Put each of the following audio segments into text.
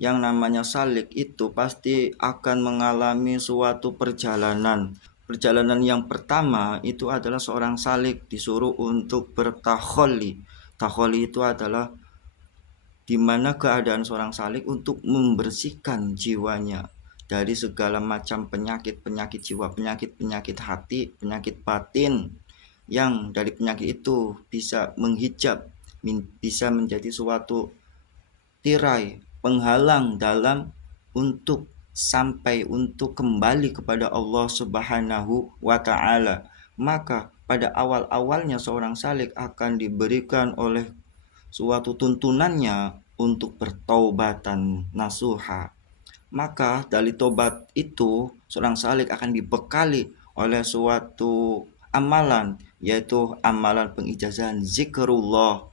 yang namanya salik itu pasti akan mengalami suatu perjalanan. Perjalanan yang pertama itu adalah seorang salik disuruh untuk bertakholi. Takholi itu adalah di mana keadaan seorang salik untuk membersihkan jiwanya dari segala macam penyakit-penyakit jiwa, penyakit-penyakit hati, penyakit batin yang dari penyakit itu bisa menghijab, bisa menjadi suatu tirai penghalang dalam untuk sampai untuk kembali kepada Allah Subhanahu wa taala. Maka pada awal-awalnya seorang salik akan diberikan oleh suatu tuntunannya untuk bertaubatan nasuha. Maka dari tobat itu seorang salik akan dibekali oleh suatu amalan, yaitu amalan pengijazahan zikrullah.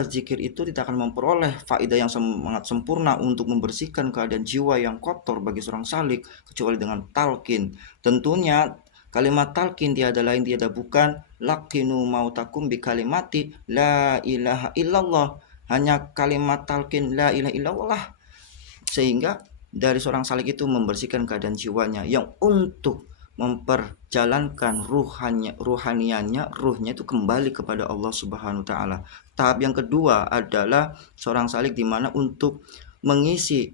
Zikir itu tidak akan memperoleh faedah yang sangat sempurna untuk membersihkan keadaan jiwa yang kotor bagi seorang salik kecuali dengan talqin. Tentunya kalimat talqin tiada lain tiada bukan laqinu mautakum bi kalimati la ilaha illallah. Hanya kalimat talqin la ilaha illallah sehingga dari seorang salik itu membersihkan keadaan jiwanya yang untuk memperjalankan ruhaniannya, ruhnya itu kembali kepada Allah Subhanahu wa taala. Tahap yang kedua adalah seorang salik di mana untuk mengisi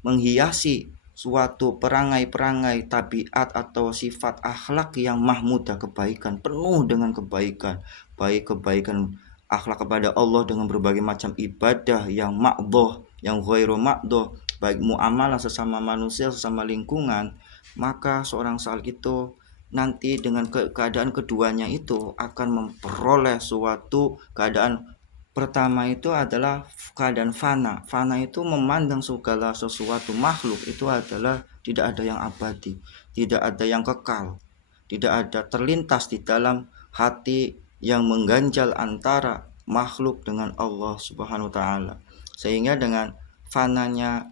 menghiasi suatu perangai-perangai tabiat atau sifat akhlak yang mahmudah, kebaikan, penuh dengan kebaikan, baik kebaikan akhlak kepada Allah dengan berbagai macam ibadah yang ma'dhah, yang ghairu ma'dhah, baik muamalah sesama manusia, sesama lingkungan. Maka seorang salik itu nanti dengan keadaan keduanya itu akan memperoleh suatu keadaan. Pertama itu adalah keadaan fana. Fana itu memandang segala sesuatu makhluk itu adalah tidak ada yang abadi, tidak ada yang kekal, tidak ada terlintas di dalam hati yang mengganjal antara makhluk dengan Allah Subhanahu wa taala. Sehingga dengan fananya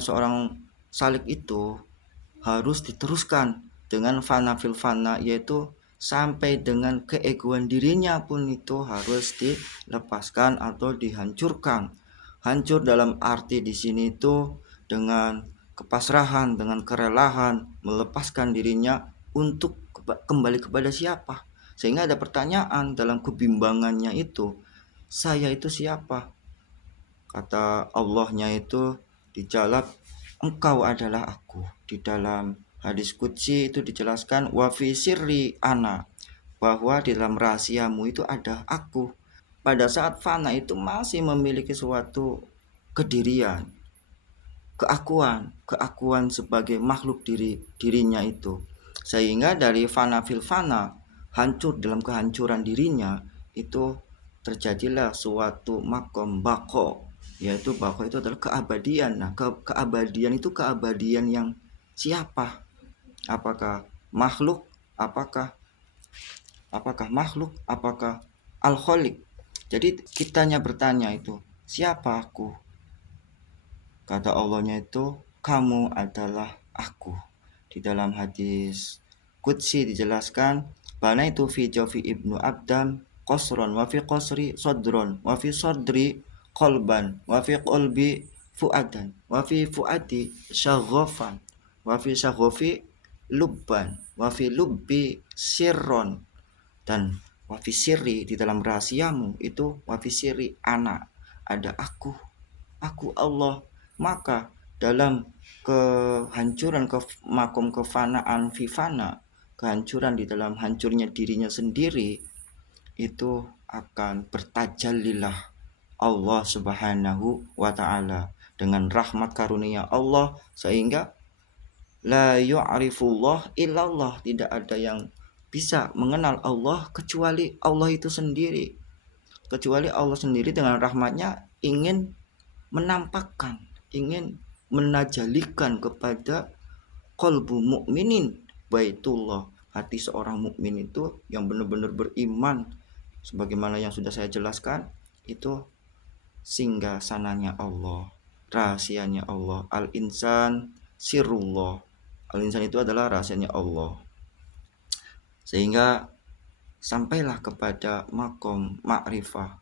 seorang salik itu harus diteruskan dengan fana fil fana, yaitu sampai dengan keegoan dirinya pun itu harus dilepaskan atau dihancurkan. Hancur dalam arti di sini itu dengan kepasrahan, dengan kerelaan, melepaskan dirinya untuk kembali kepada siapa. Sehingga ada pertanyaan dalam kebimbangannya itu, saya itu siapa? Kata Allahnya itu dijawab, engkau adalah aku. Di dalam hadis qudsi itu dijelaskan wa fi sirri ana, bahwa di dalam rahasiamu itu ada aku. Pada saat fana itu masih memiliki suatu kedirian, keakuan sebagai makhluk dirinya itu. Sehingga dari fana fil fana, hancur dalam kehancuran dirinya itu terjadilah suatu makom bako, yaitu bako itu adalah keabadian. Nah, keabadian itu keabadian yang siapa? Apakah makhluk? Apakah makhluk? Apakah al-khaliq? Jadi kitanya bertanya itu, siapa aku? Kata Allahnya itu, kamu adalah aku. Di dalam hadis qudsi dijelaskan, bana itu fi Jafi ibnu Abdam qasron wa fi qasri sadron wa fi sadri qalban wa fi qalbi fuadan wa fi fuadi syaghafan wa fi syaghafi lubban wa fi lubbi sirron, dan wa fi sirri di dalam rahasiamu itu wa fi sirri ana, ada aku Allah. Maka dalam kehancuran makom kefanaan fifana, kehancuran di dalam hancurnya dirinya sendiri, itu akan bertajallilah Allah Subhanahu wa taala dengan rahmat karunia Allah, sehingga la yu'rifullah illallah, tidak ada yang bisa mengenal Allah kecuali Allah itu sendiri. Kecuali Allah sendiri dengan rahmatnya ingin menampakkan, ingin menajalikan kepada qalbu mukminin baitullah, hati seorang mukmin itu yang benar-benar beriman, sebagaimana yang sudah saya jelaskan, itu singgah sananya Allah, rahasianya Allah. Al-insan sirullah, al-insan itu adalah rahasianya Allah. Sehingga sampailah kepada makom ma'rifah,